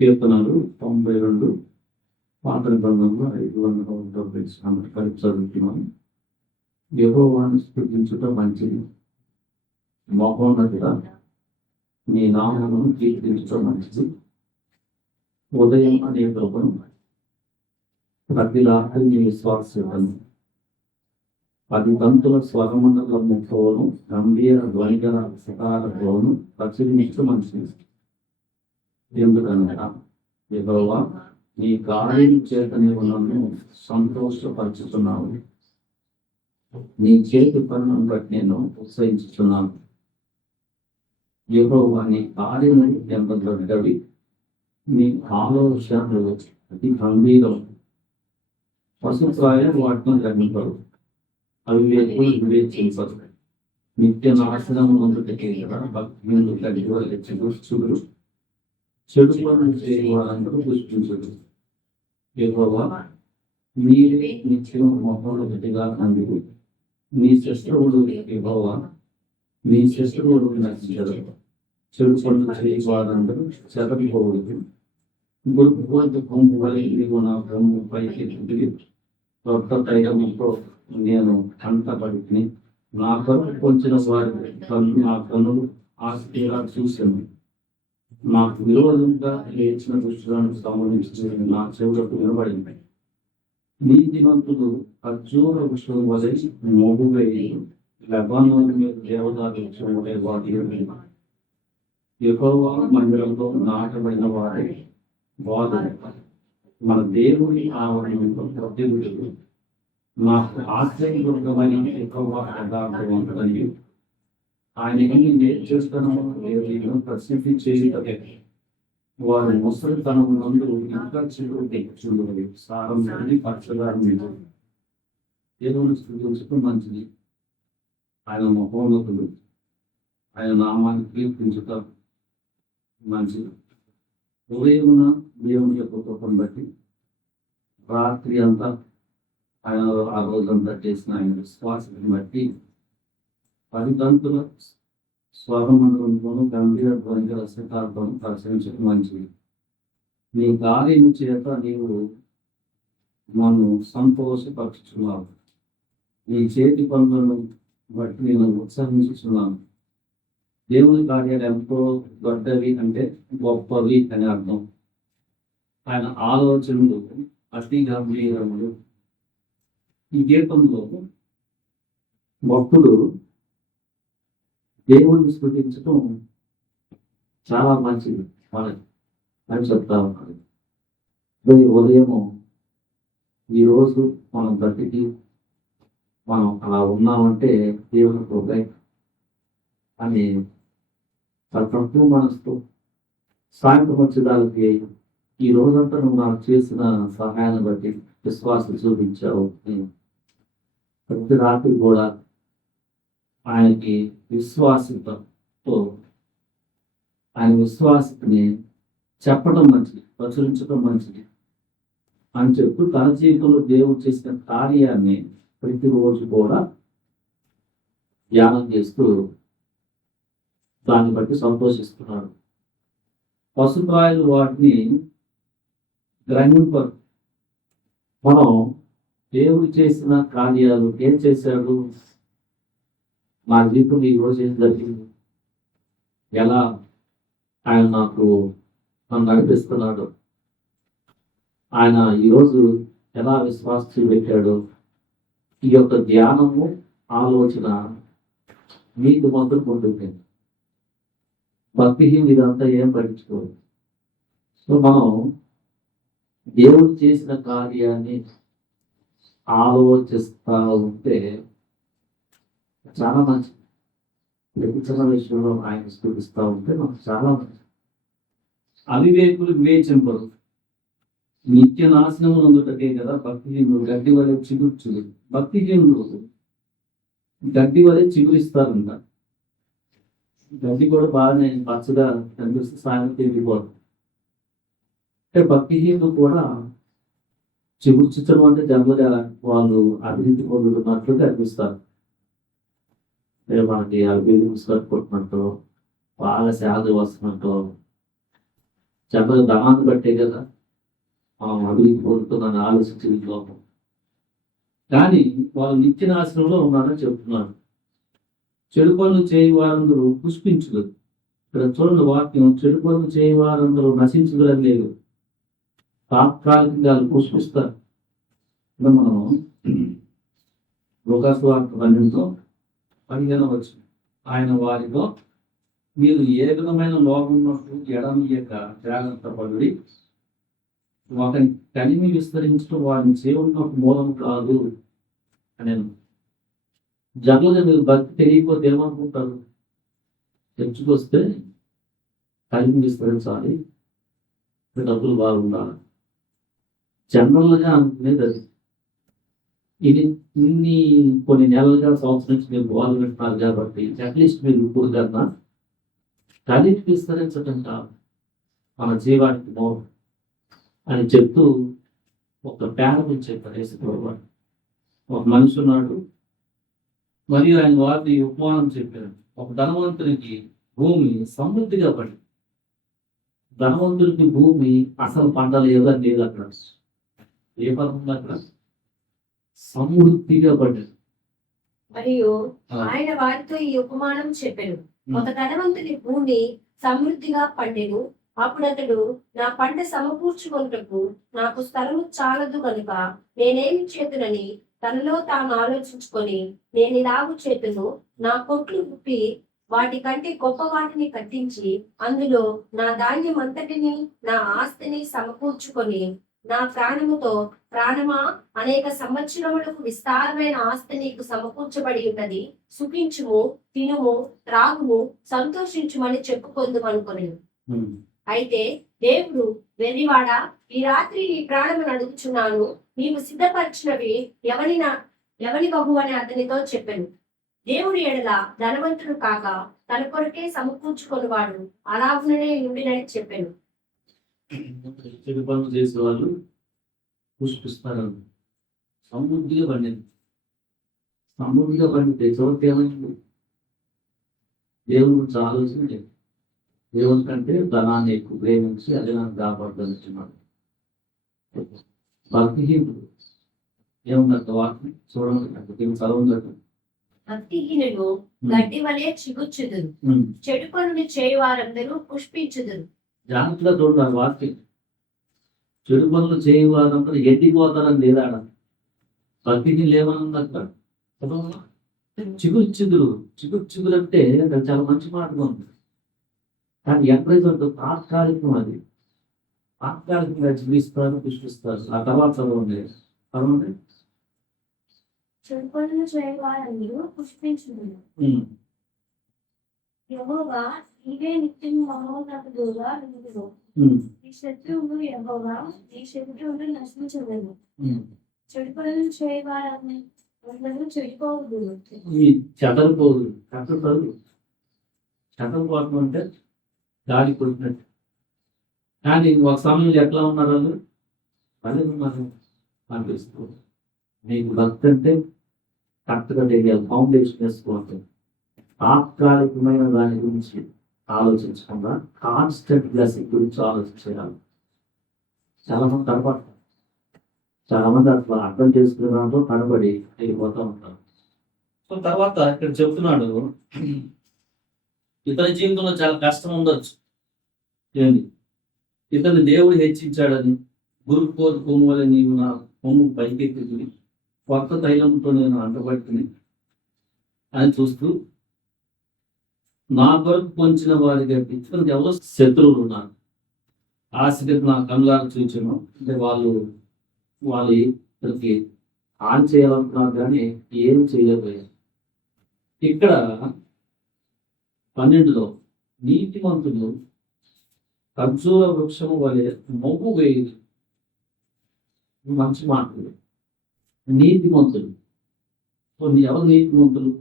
కీర్తనలు 92 పాత నిబంధనలో 590 కలిపి చదువుతున్నాను. యెహోవాను స్తుతించుట మంచిది, మహోన్నతుడా నీ నామమును కీర్తించుట మంచిది. ఉదయం అనే ప్రభును ప్రతి రాత్రి నీ విశ్వాసను 10 తంతుల స్వరమండలముతోను గంభీర ధ్వనిగల సితారతోను ప్రచురించు మంచిది. ఎందుకనగా యెహోవా నీ కార్యం చేత నీవు నన్ను సంతోషపరుచుతున్నావు. నీ చేతి పనులను బట్టి నేను ఉత్సహించుతున్నాను. యెహోవా నీ కార్యము ఎంత దొడ్డవి, నీ ఆలోచనలు అతి గంభీరం. పశుప్రాయం వాటిని గ్రహింపరు, అవివేకులు వివేచింపరు. నిత్య నాశనము అందుకే భక్తులు చెడు చెడు పనులు చేయని వారందరూ పుష్పించదు. యెహోవా మీరే నిత్యం మహోన్నతుడిగా అందుకు. నీ శత్రువుడు యెహోవా, నీ శత్రువుడు నశించదు. చెడు పనులు చేయని వారందరూ చెదరిపోవద్దు. గురుపు కొంపు వలె నీవు నా బ్రహ్మ పైకి కొత్త తైలముతో నేను కంటపడి నా కొరకు పొంచిన వారి నా కనులు ఆస్తిగా చూశాను. నాకు విరోధంగా లేచిన దృష్టిలను సంబంధించి నా చెవులకు వినబడింది. నీతిమంతులు ఖర్జూర వృక్షం వలె మోగువేయి లెబానోను మీద దేవదారు వృక్షం వలె వాటి యెహోవా మందిరంలో నాటబడిన వారే వారు మన దేవుని ఆవరణంలో ప్రతివుడు. నాకు ఆశ్చర్యదుర్గమని యెహోవా యథార్థవంతుడని ఆయన నేర్చేస్తున్నాము దేవుని ప్రసిద్ధి చేయుటకే. వారు ముసలితనము నందు ఇంకా చెడు సారం నుండి పచ్చదారం దేవుని స్థుతించడం మంచిది. ఆయన మహోన్నతుడు, ఆయన నామాన్ని కీర్తించుట మంచిది. ఉదయమున దేవుని యొక్క కృపను బట్టి రాత్రి అంతా ఆయన ఆ రోజంతా చేసిన ఆయన విశ్వాసాన్ని బట్టి 10 తంతుల స్వరమండలంతోనూ గంభీర ధ్వనిగల సితారతోను ప్రచురించడం మంచిది. నీ కార్యము చేత నీవు నన్ను సంతోషపరుచుచున్నావు. నీ చేతి పనులను బట్టి నేను ఉత్సహించుచున్నాను. దేవుని కార్యాలు ఎంతో గొప్పవి అంటే గొప్పవి అని అర్థం. ఆయన ఆలోచనలు అతి గంభీరములు. ఈ గీతంలో భక్తుడు దేవుని స్తుతించడం చాలా మంచిది మనకి అని చెప్తా ఉన్నాడు. ఉదయము ఈరోజు మనం బ్రతికి మనం అలా ఉన్నామంటే దేవుని కృప అని తక్కువ మనసుతో సాయంత్రం వచ్చేదానికి ఈ రోజంతా నువ్వు నాకు చేసిన సహాయాన్ని బట్టి విశ్వాసం చూపించావు. ప్రతి రాత్రి కూడా ఆయనకి విశ్వాసంతో ఆయన విశ్వాసని చెప్పడం మంచిది, ప్రచురించడం మంచిది అని చెప్పి తన జీవితంలో దేవుడు చేసిన కార్యాన్ని ప్రతిరోజు కూడా ధ్యానం చేస్తూ దాన్ని బట్టి సంతోషిస్తున్నాడు. పశుప్రాయులు వాటిని గ్రహింపరు. మనం దేవుడు చేసిన కార్యాలు ఏం చేశాడు, నా జీవితంలో ఈరోజు ఏం జరిగింది, ఎలా ఆయన నన్ను నడిపిస్తున్నాడు, ఆయన ఈరోజు ఎలా విశ్వాసం చూపెట్టాడు, ఈ యొక్క ధ్యానము ఆలోచన మీకు మొదలు పొందుతుంది. భక్తిహీన ఇదంతా ఏం పట్టించుకోదు. సో మనం దేవుడు చేసిన కార్యాన్ని ఆలోచిస్తా ఉంటే చాలా మంచిది. వ్యక్తిగత విషయంలో ఆయన స్థుతిస్తూ ఉంటే మనకు చాలా మంచిది. అవివేకులు వివేచింపరు, నిత్య నాశనం అందుటకే కదా భక్తిహీనులు గడ్డి వలె చిగుర్చులు. భక్తిహీనులు గడ్డి వలె చిగురిస్తారంట. గడ్డి కూడా బాగానే పచ్చగా కనిపిస్తే సాయం తిరిగిపోదు. అంటే భక్తిహీనులు కూడా చిగుర్చడం అంటే జనరల్గా వాళ్ళు అభివృద్ధి పొందుతున్నట్లు కనిపిస్తారు. మనకి అభివృద్ధి కట్టుకుంటున్నట్టు, బాగా శాలరీ వస్తున్నట్టు, చెప్పదు ధనాన్ని బట్టే కదా అభివృద్ధి పొందుతుందని ఆలోచించింది లోపం. కానీ వాళ్ళు నిత్య నాశనంలో ఉన్నారని చెప్తున్నారు. చెడు పనులు చేయి వారందరూ పుష్పించదు. ఇక్కడ చూడండి వాక్యం, చెడు పనులు చేయి వారందరూ నశించదని లేదు, తాత్కాలికంగా పుష్పిస్తారు. ఇక్కడ మనం లోకాసు వార్త 12:15 వచ్చింది. ఆయన వారితో మీరు ఏ విధమైన లోపమునకు ఎడమయ్యక జాగ్రత్త పడి ఒకరి కలిమి విస్తరించడం వారిని జీవనకు మూలం కాదు అని. జనరల్గా మీరు భక్తి తెలియకపోతే ఏమనుకుంటారు? చర్చకు వస్తే కలిమి విస్తరించాలి, డబ్బులు బాగుండాలి, జనరల్గా అనుకునేది అది. ఇది కొన్ని నెలలుగా సంవత్సరం నుంచి మీరు బాగా వింటున్నారు కాబట్టి అట్లీస్ట్ మీరు ఇప్పుడు కన్నా కలిమి విస్తరించటం కాదు మన జీవానికి మూలం అని చెప్తూ ఒక ప్యారబుల్ చెప్పారు యేసుప్రభువు. ఒక మనిషి ఉన్నాడు, మరియు ఆయన వారిని ఉపమానం చెప్పారు. ఒక ధనవంతునికి భూమి సమృద్ధిగా పడి, ధనవంతుడికి భూమి అసలు పంటలు ఏదని లేదు అక్కడ. ఏ పదం ఉంది అక్కడ? సమృద్ధిగా పడ్డది. మరియు ఆయన వారితో ఈ ఉపమానం చెప్పారు. ఒక ధనవంతుని భూమి సమృద్ధిగా పండెను. అప్పుడు అతడు, నా పంట సమకూర్చుకొనుటకు నాకు స్థలము చాలదు కనుక నేనేమి చేతునని తనలో తాను ఆలోచించుకొని, నేను ఇలాగు చేతును, నా కొట్లు విప్పి వాటి కంటే గొప్ప వాటిని కట్టించి అందులో నా ధాన్యం అంతటిని నా ఆస్తిని సమకూర్చుకొని, నా ప్రాణముతో ప్రాణమా, అనేక సంవత్సరములకు విస్తారమైన ఆస్తి నీకు సమకూర్చబడి ఉన్నది, సుఖించుము, తినుము, త్రాగుము, సంతోషించుమని చెప్పుకొందుమనుకొని. అయితే దేవుడు, వెర్రివాడా, ఈ రాత్రి నీ ప్రాణమును అడుగుచున్నాను, నీవు సిద్ధపరిచినవి ఎవరి బహు అని అతనితో చెప్పాను. దేవుడి ఎడల ధనవంతుడు కాక తన కొరకే సమకూర్చుకొనివాడు అలాగుననే ఉండినని చెప్పాను. చెడు పనులు చేసే వాళ్ళు పుష్పిస్తారు. సమృద్ధిగా పండింది. సమృద్ధిగా పండితే చివరికి ఏమైంది? దేవుని గురించి ఆలోచన లేదు. దేవుని కంటే ధనాన్ని ఎక్కువ ప్రేమించి అదే నన్ను కాపాడుతున్నాడు. భక్తిహీనుడు ఏముందంట వాక్యం చూడండి, చదవండి. భక్తిహీనులు గడ్డి వలె చిగుచ్చుదురు, చెడు పనులు చేయవారందరూ పుష్పించుదురు. జాగ్రత్తగా చూడాలి వాక్యం. చెడు పనులు చేయవారందరూ ఎండిపోతారని లేదా? భక్తిహీనులు ఏమనుంది అక్కడ? చిగుచ్చుదురు. చిగుచ్చుదురు అంటే చాలా మంచి మాట ఉంది. కానీ ఎంకరేజ్మెంట్ తాత్కాలికం. అది తాత్కాలికంగా జీవిస్తారు, పుష్పిస్తారు. ఆ తర్వాత చదవండి. చెడు పనులు చేయవారందరూ పుష్పించుదురు. యెహోవా నీవే నిత్యం మహోన్నతుడుగా ఉండును. ఈ శత్రువులు యెహోవా, ఈ శత్రువులు నశించలేదు. చెడు పనులు చేయవారందరూ చెడిపోవుదురు. ఈ చెదరిపోదు, కట్టరు. చెదరిపోవడం అంటే గాలి కొట్టినట్టు. కానీ ఒక సమయంలో ఎట్లా ఉన్నారు వాళ్ళు? అదే ఉన్నారు అనిపిస్తుంది. నీకు భక్తి అంటే కరెక్ట్గా తెలియాలి, ఫౌండేషన్ వేసుకోవాలి. తాత్కాలికమైన దాని గురించి ఆలోచించకుండా కాన్స్టెంట్ బ్లెస్సింగ్ గురించి ఆలోచించాలి. చాలా మంది కనపడతారు, చాలా మంది అట్లా అర్థం చేసుకునే దాంట్లో కనబడి వెళ్ళిపోతూ ఉంటారు. సో తర్వాత ఇక్కడ చెప్తున్నాడు, ఇతని జీవితంలో చాలా కష్టం ఉండొచ్చు. ఏంటి? ఇతని దేవుడు హెచ్చించాడని, గురుకు పోదు కొమ్మువలే నీవు నా కొమ్ము పైకెత్తి కొత్త తైలంతో నేను అంటబట్టుకుని అని చూస్తూ, నా కొరకు పొంచిన వారికి ఇతనికి ఎవరో శత్రువులు ఉన్నారు. ఆ స్థితికి నా కళ్ళారు చూచాను. అంటే వాళ్ళు ఇతనికి ఆన్ చేయాలనుకున్నారు కానీ ఏం చేయలేకపోయారు. ఇక్కడ 12లో నీతిమంతులు ఖర్జూర వృక్షము వలె మొగ్గు వేయదు. మంచి మాటలు. నీతిమంతులు. ఎవరు నీతిమంతులు?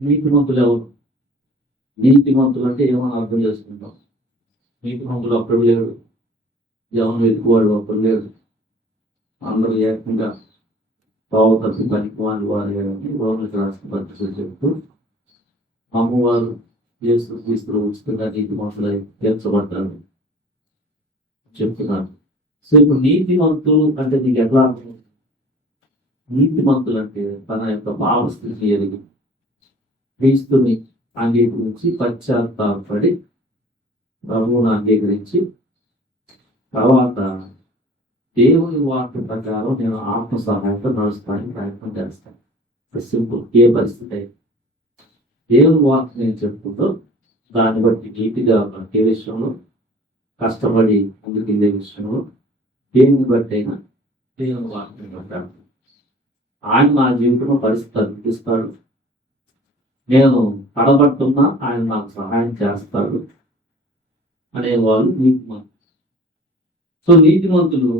నీతిమంతులు ఎవరు? నీతిమంతులు అంటే ఏమని అర్థం చేసుకుంటాం? నీతిమంతులు అప్పుడు లేడు, ఎవరు ఎక్కువాడు అప్పుడు లేడు, అందరూ ఏకంగా పావు తప్పి పనికిమాలి వారు రోగులకు రాసిన పత్రికలు చెప్తూ అమ్మవారు యేసు క్రీస్తులో ఉచితంగా నీతిమంతులై తీర్చబడ్డారు చెప్తున్నాను. సో ఇప్పుడు నీతిమంతులు అంటే నీకు ఎట్లా అర్థం? నీతిమంతులు అంటే తన యొక్క భావస్థితిని ఎరిగి క్రీస్తుని అంగీకరించి పశ్చాత్తాపడి ప్రభువును అంగీకరించి తర్వాత దేవుని వాక్య ప్రకారం నేను ఆత్మ సహాయంతో నడుస్తానికి ప్రయత్నం చేస్తాను. సింపుల్. ఏ పరిస్థితి అయితే దేవుని వాక్యం నేను చెప్పుకుంటూ దాన్ని బట్టి నీతిగా ఏ విషయంలో కష్టపడి ముందుకు వెళ్ళే విషయంలో దేవుని బట్టి అయినా దేవుని వాక్యం పెట్టాడు. ఆయన నా జీవితంలో పరిస్థితి అనిపిస్తాడు. నేను పడబట్టున్నా ఆయన నాకు సహాయం చేస్తాడు అనేవాళ్ళు నీతిమంతులు. సో నీతిమంతులు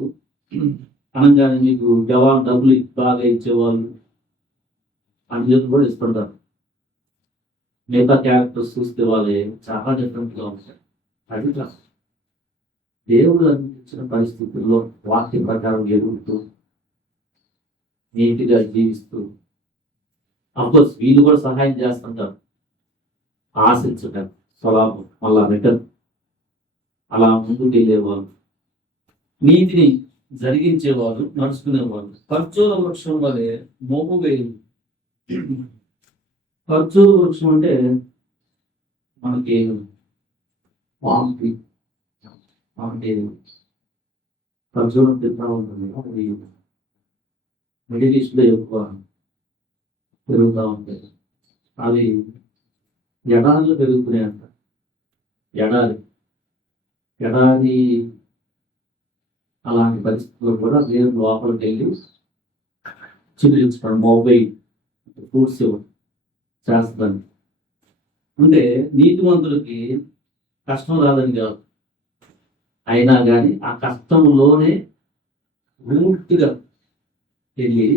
అనగానే మీకు జవాబు డబ్బులు బాగా ఇచ్చేవాళ్ళు అని కూడా ఇష్టపడతారు. మిగతా క్యారెక్టర్స్ చూస్తే వాళ్ళే చాలా డిఫరెంట్గా ఉంటాయి. అది కాదు, దేవుడు అందించిన పరిస్థితుల్లో వాక్య ప్రకారం ఎదుగుతూ నీతిగా జీవిస్తూ అఫ్కోర్స్ వీళ్ళు కూడా సహాయం చేస్తుంటారు. ఆశించటం స్వభావం మళ్ళా రిటర్న్ అలా ముందుకు వెళ్ళేవాళ్ళు, నీతిని జరిగించేవాళ్ళు, నడుచుకునేవాళ్ళు. ఖర్జూర వృక్షం వలె మోపువేయు. ఖర్జూర వృక్షం అంటే మనకి వాంతి ఖర్జూరం తింటా ఉంటుంది. అది మిడిల్ ఈస్ట్ లో ఎక్కువ పెరుగుతూ ఉంటాయి. అవి ఎడారిలో పెరుగుతున్నాయి అంట. ఎడారి అలాంటి పరిస్థితుల్లో కూడా దేవుడు లోపలికి వెళ్ళి చిగురించడం మొబైల్ ఫ్రూట్స్ చేస్తాను. అంటే నీతిమంతులకి కష్టం రాదని కాదు, అయినా కానీ ఆ కష్టంలోనే పూర్తిగా వెళ్ళి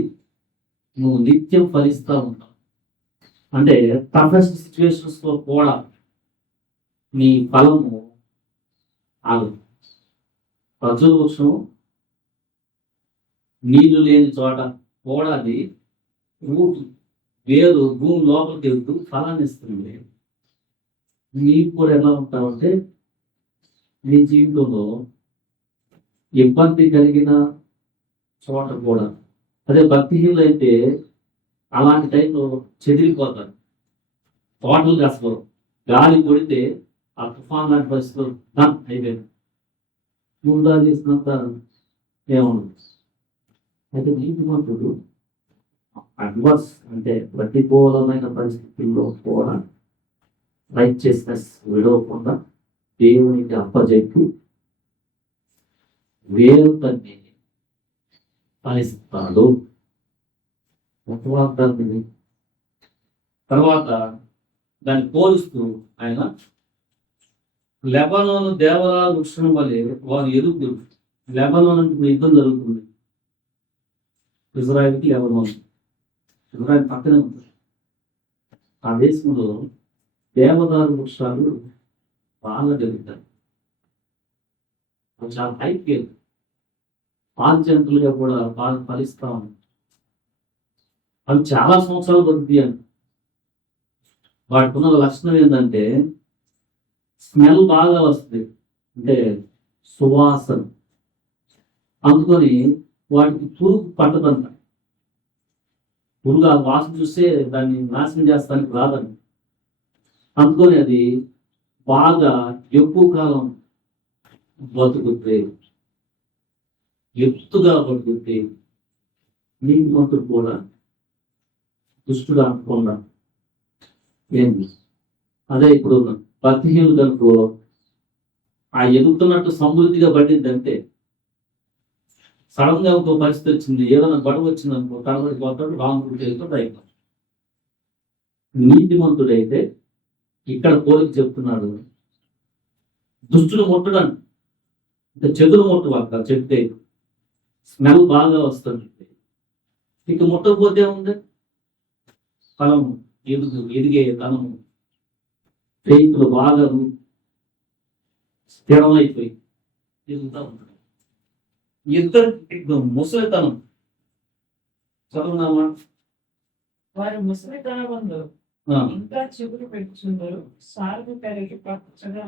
నువ్వు నిత్యం ఫలిస్తూ ఉంటావు. అంటే టఫెస్ట్ సిచ్యువేషన్స్ లో కూడా నీ ఫలము ఆగదు. ఖర్జూర వృక్షం నీళ్లు లేని చోట కూడా అది రూట్ వేరు భూమి లోపలికి వెళ్తూ ఫలాన్ని ఇస్తుంది. నీకు కూడా ఎలా ఉంటావంటే నీ జీవితంలో ఇబ్బంది కలిగిన చోట కూడా, అదే భక్తిహీనులు అయితే అలాంటి టైంలో చెదిరిపోతారు. తోటలు అసలు గాలి కొడితే ఆ తుఫాన్ లాంటి పరిస్థితులు అయిపోయింది. ముందా చేసినంత ఏమన్నా అయితే నీతిమంతుడు అడ్వర్స్ అంటే ప్రతికూలమైన పరిస్థితుల్లో కూడా రైచియస్నెస్ విడవకుండా దేవునికి అప్పజెప్పి వేరు తన్ని ఫలిస్తాడు. తర్వాత దాన్ని పోలుస్తూ ఆయన లెబనోను దేవరా వృక్షం వలె వారు ఎదుగుతారు. లెబనోన్ అంటే ఇప్పుడు యుద్ధం జరుగుతుంది. ఇజ్రాయెల్కి లెబనోన్, ఇజ్రాయెల్ పక్కనే ఉంటుంది. ఆ దేశంలో దేవదారు వృక్షాలు బాగా జరుగుతాయి. అవి చాలా హైట్ పాంచంతులుగా కూడా బాగా ఫలిస్తా ఉన్నాయి. అవి చాలా సంవత్సరాలు బతుకుతాయి అని. వాటికి ఉన్న లక్షణం ఏంటంటే స్మెల్ బాగా వస్తుంది, అంటే సువాసన. అందుకొని వాటికి పురుగు పట్టదంట. పురుగు ఆ వాసన చూస్తే దాన్ని నాశనం చేస్తానికి రాదని. అందుకొని అది బాగా ఎక్కువ కాలం బతుకుతే, ఎత్తుగా బతుకుతే, నీతిమంతుడు కూడా దుష్టుడు అనుకుండా ఏంది. అదే ఇప్పుడు భక్తిహీనుడు అనుకో, ఆ ఎదుగుతున్నట్టు సమృద్ధిగా పడింది అంతే. సడన్ గా ఒక పరిస్థితి వచ్చింది, ఏదైనా గొడవ వచ్చింది అనుకో, కనబడిపోతాడు, రాంగ్ రూట్ వెళ్తాడు, అయిపోతాడు. నీతిమంతుడైతే ఇక్కడ పోలికి చెప్తున్నాడు, దుష్టుడు ముట్టడు అంటే చెదులు ముట్టు అక్కడ చెప్తే స్మెల్ బాగా వస్తుంది. ఇక ముట్టకపోతే ఉంది ఫలము ఎదిగే తనము చేతులు బాగా స్థిరమైపోయి ఎదుగుతూ ఉంటాడు. ఇద్దరు ముసలితనం చదువునామా, వారి ముసలితనమందు ఇంకా చిగురు పెట్టుచుందరు, సాగు పెరిగి పచ్చగా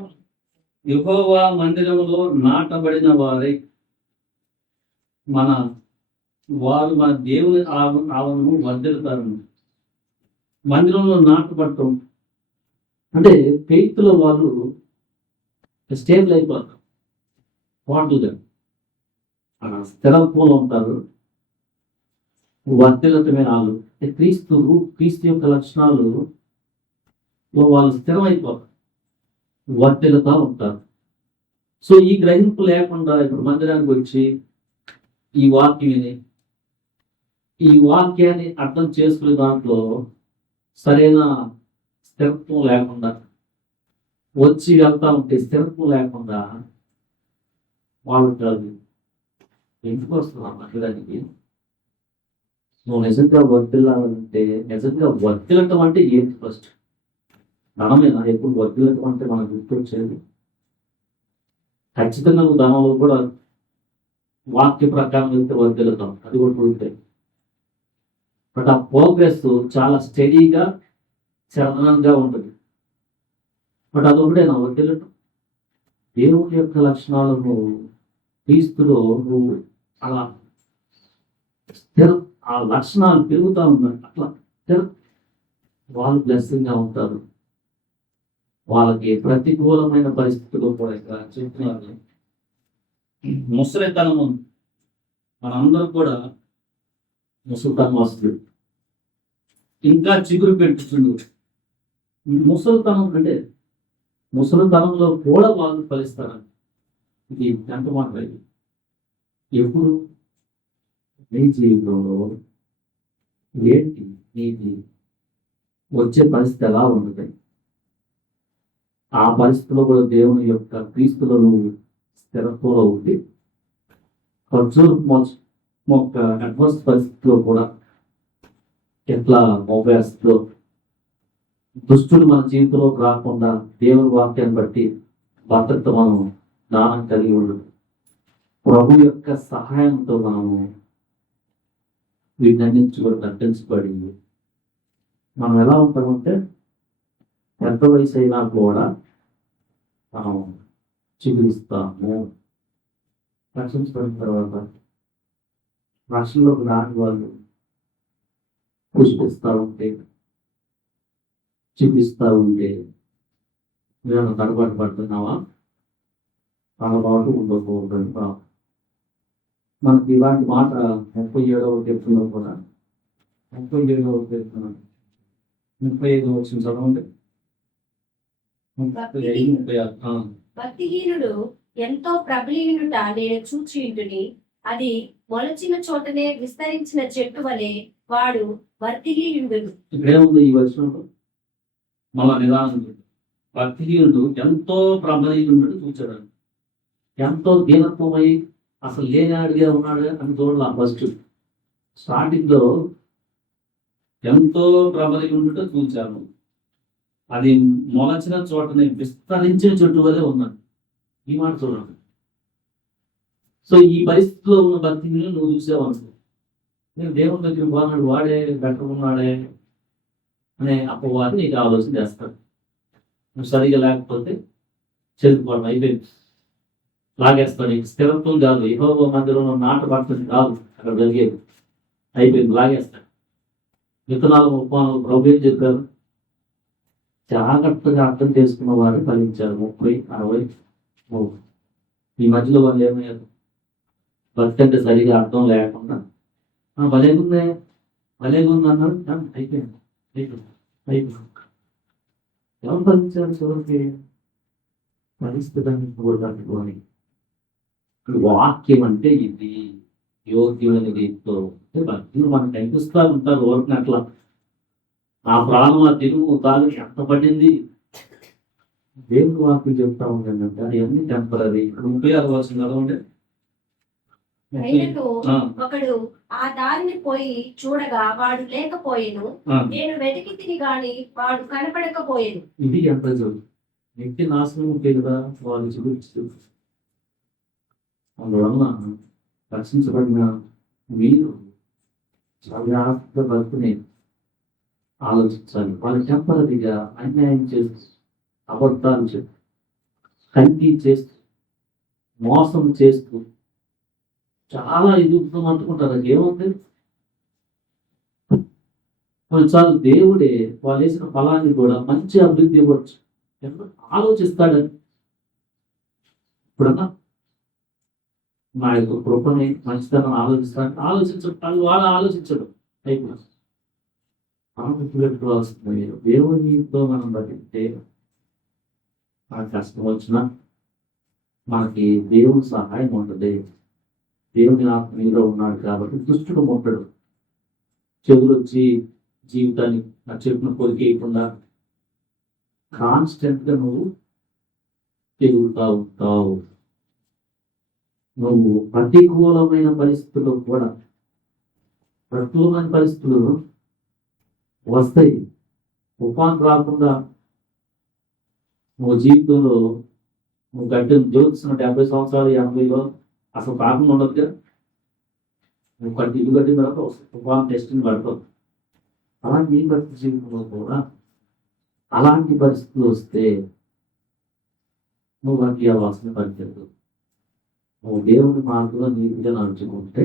యెహోవా మందిరంలో నాటబడిన వారై వారు మన దేవుని ఆవరణను వర్ధిల్లుతారు. మందిరంలో నాటబడటం అంటే ఫెయిత్‌లో వాళ్ళు స్టేబుల్ అయిపోతారు. పాటుగా స్థిరత్వంలో ఉంటారు. వర్ధిల్లటమే వాళ్ళు. క్రీస్తు యొక్క లక్షణాలు వాళ్ళు స్థిరమైపోతారు, వర్ధిల్లుతా ఉంటారు. సో ఈ గ్రహింపు లేకుండా ఇప్పుడు మందిరానికి వచ్చి ఈ వాక్యం విని ఈ వాక్యాన్ని అర్థం చేసుకునే దాంట్లో సరైన స్థిరత్వం లేకుండా వచ్చి వెళ్తా ఉంటే స్థిరత్వం లేకుండా వాళ్ళు కాదు. ఎందుకు వస్తున్నాం మందిరానికి? నువ్వు నిజంగా వర్ధిల్లాలంటే, నిజంగా వర్ధిల్లటం అంటే ఏంటి? ఫస్ట్ ధనమేనా? ఎప్పుడు వర్ధిల్లటం అంటే మనకు గుర్తొచ్చేది ఖచ్చితంగా నువ్వు ధనంలో కూడా వాక్య ప్రకారం వెళ్తే వర్ధిల్లుతాం, అది కూడా కుదురుతాయి. బట్ ఆ ప్రోగ్రెస్ చాలా స్టడీగా చలనంగా ఉంటుంది. బట్ అదొకటే నా వర్ధిల్లటం. దేవుని యొక్క లక్షణాలను క్రీస్తులో నువ్వు అలా స్థిర ఆ లక్షణాలు పెరుగుతూ ఉన్నాయి. అట్లా స్థిర వాళ్ళు బ్లెస్సింగ్గా ఉంటారు. వాళ్ళకి ప్రతికూలమైన పరిస్థితుల్లో కూడా ఇక్కడ చెప్తున్నారు ముసలితనము. మనందరూ కూడా ముసలితనం వస్తుంది, ఇంకా చిగురు పెట్టుచుండు. ముసలితనం అంటే ముసలితనంలో కూడా వాళ్ళు ఫలిస్తారు. ఇది ఎంత మాట? ఎప్పుడు నీ జీవితంలో ఏంటి నీది వచ్చే పరిస్థితి ఎలా ఉంటుంది? ఆ పరిస్థితిలో కూడా దేవుని యొక్క క్రీస్తులో నువ్వు స్థిరత్వంలో ఉండి ఖర్జూరు మొక్క అడ్వాన్స్ పరిస్థితిలో కూడా ఎట్లా మోపేస్తుందో, దుష్టులు మన జీవితంలోకి రాకుండా దేవుని వాక్యాన్ని బట్టి భద్రత మనం దానం కలిగి ఉండదు. ప్రభు యొక్క సహాయంతో మనము వీటన్నించి కూడా తగ్గించబడి మనం ఎలా ఉంటామంటే ఎంత వయసు అయినా కూడా మనం చిగురిస్తాము. రక్షించబడిన తర్వాత రక్షణలోకి రాని వాళ్ళు పుష్పిస్తూ ఉంటే, చూపిస్తూ ఉంటే నేను తడబాటు పడుతున్నావా? తడబాటు ఉండకూడదు. మనకి ఇలాంటి మాట 37వ కీర్తనలో కూడా 37వ కీర్తన 35 వచ్చిన చదవండి. 35, 36. భక్తిహీనుడు ఎంతో ప్రబలీనుట నేను చూచియుంటిని. అది మొలచిన చోటనే విస్తరించిన చెట్టు వలె వాడు వర్ధిల్లియుండును. ఇక్కడేముంది ఈ వచనంలో? మళ్ళా నిదానం. భక్తిహీనుడు ఎంతో ప్రబలీనుడు చూచాడు, ఎంతో దీనత్వమై అసలు లేనాడిగా ఉన్నాడు అని చూడాలి. ఫస్ట్ స్టార్టింగ్ లో ఎంతో ప్రబలీనుడు చూచాను, అది మొలచిన చోటనే విస్తరించిన చెట్టు వలె ఉన్నాడు. ఈ మాట చూడండి. సో ఈ పరిస్థితిలో ఉన్న భక్తిని నువ్వు చూసేవాడు. నేను దేవుని దగ్గర బాగున్నాడు, వాడే బెటర్ ఉన్నాడే అనే అపవాది నీకు ఆలోచన చేస్తాడు. నువ్వు సరిగా లేకపోతే చెరుపుకోవడం అయిపోయింది, లాగేస్తాడు. నీకు స్థిరత్వం కాదు, యెహోవా మందిరంలో నాటబడుతుంది కాదు అక్కడ జరిగేది, అయిపోయింది, లాగేస్తాడు. విత్తనాలు ముప్పాలు ప్రభు ఏం చెప్పారు? జాగ్రత్తగా అర్థం చేసుకున్న వారు ఫలించారు. 30, 60, 30. ఈ మధ్యలో వాళ్ళు ఏమయ్యారు? భక్తి అంటే సరిగా అర్థం లేకుండా భలేగుందే భలేగుంది అన్నాడు, అయిపోయింది అయిపోయింది. ఎవరు ఫలించారు చివరికి? పరిస్థితిని కూడా తట్టుకొని వాక్యం అంటే ఇది యోగ్యమైన రీతితో భక్తులు మనకు కనిపిస్తూ ఉంటారు. ఓరికి అట్లా ఆ ప్రాణం ఆ తెలుగు తాగు ఎంత పడింది. దేవుని వాక్యం చెప్తా ఉంటుందంటే అవన్నీ టెంపరీ. 36 వచ్చింది చదవండి. అయినను ఒకడు ఆ దారిని పోయి చూడగా వాడు లేకపోయేను. నేను వెతికి తిని గాని వాడు కనపడకపోయేను. ఇది ఎంత చదువు వ్యక్తి నాశనం ఉంటే కదా వాళ్ళు చూపించు. అందువలన రక్షించబడిన మీరు చాలా జాగ్రత్తగా బతుకునే ఆలోచించాలి. వాళ్ళు టెంపరీగా అన్యాయం చేసి అబద్ధాలు చెప్పి కల్తీ చేస్తూ మోసం చేస్తూ చాలా ఎదుగుతాం అనుకుంటారు. అది ఏముంది? కొన్నిసార్లు దేవుడే వాళ్ళు వేసిన ఫలాన్ని కూడా మంచి అభివృద్ధి ఇవ్వచ్చు. ఎందుకంటే ఆలోచిస్తాడని. ఇప్పుడన్నా నా యొక్క కృపని మంచితనం ఆలోచిస్తాడని ఆలోచించడం వాళ్ళు ఆలోచించడం అయిపోయింది. మనం గుర్తుపెట్టుకోవాల్సింది దేవునితో మనం బతికితే మనకు కష్టం వచ్చినా మనకి దేవుని సహాయం ఉంటుంది. దేవుని ఆత్మ మీలో ఉన్నాడు కాబట్టి దుష్టుడు ముట్టడు. చెవులు వచ్చి జీవితాన్ని నా చెప్పిన కొరికేయకుండా కాన్స్టెంట్ గా నువ్వు తిరుగుతా ఉంటావు. నువ్వు ప్రతికూలమైన పరిస్థితుల్లో కూడా ప్రతికూలమైన పరిస్థితులు వస్తాయి. తుఫాన్ రాకుండా నువ్వు జీవితంలో నువ్వు గడ్డను జోగిస్తున్న 70 సంవత్సరాలు 80లో అసలు కాకుండా ఉండదు కదా. నువ్వు ఇల్లు కట్టిన తర్వాత తుఫాన్ టెస్టింగ్ పడతావు. అలాంటి నీ భక్తి జీవితంలో కూడా అలాంటి పరిస్థితులు వస్తే నువ్వు వాటి అవ్వాల్సిన పరిస్థితులు నువ్వు దేవుని మార్గంలో నీతిగా నడుచుకుంటే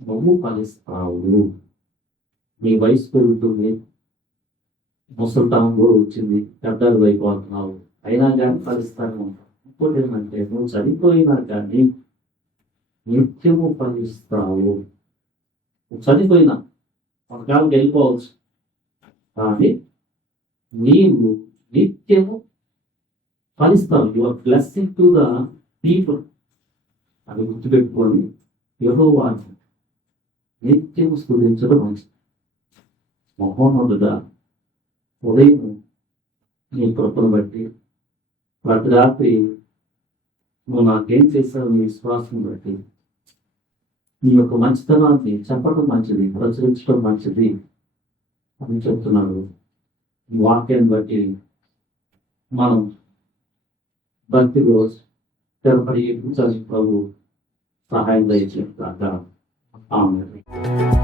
నువ్వు ఫలిస్తావు. నీ వయసు పెరుగుతుంది, ముసలితనం కూడా వచ్చింది, పెద్దలు అయిపోతున్నావు, అయినా కానీ ఫలిస్తానే ఉంటావు. ఇంకోటి ఏంటంటే నువ్వు చనిపోయినా కానీ నిత్యము ఫలిస్తావు. నువ్వు చనిపోయినా ఒకకాలకు వెళ్ళిపోవచ్చు, కానీ నీవు నిత్యము ఫలిస్తావు. Your blessing to the people అది గుర్తుపెట్టుకొని యెహోవాను నిత్యము స్తుతించడం మంచిది. మహోన్నతుడా, ఉదయం నీ కృపను బట్టి ప్రతి రాత్రి నువ్వు నాకేం చేశావు నీ విశ్వాసం బట్టి నీ యొక్క మంచితనాన్ని చెప్పడం మంచిది, ప్రచురించడం మంచిది అని చెప్తున్నాడు. వాక్యాన్ని బట్టి మనం భక్తిలో స్థిరపడి ప్రభు సహాయం దయచేస్తాక. ఆమేన్.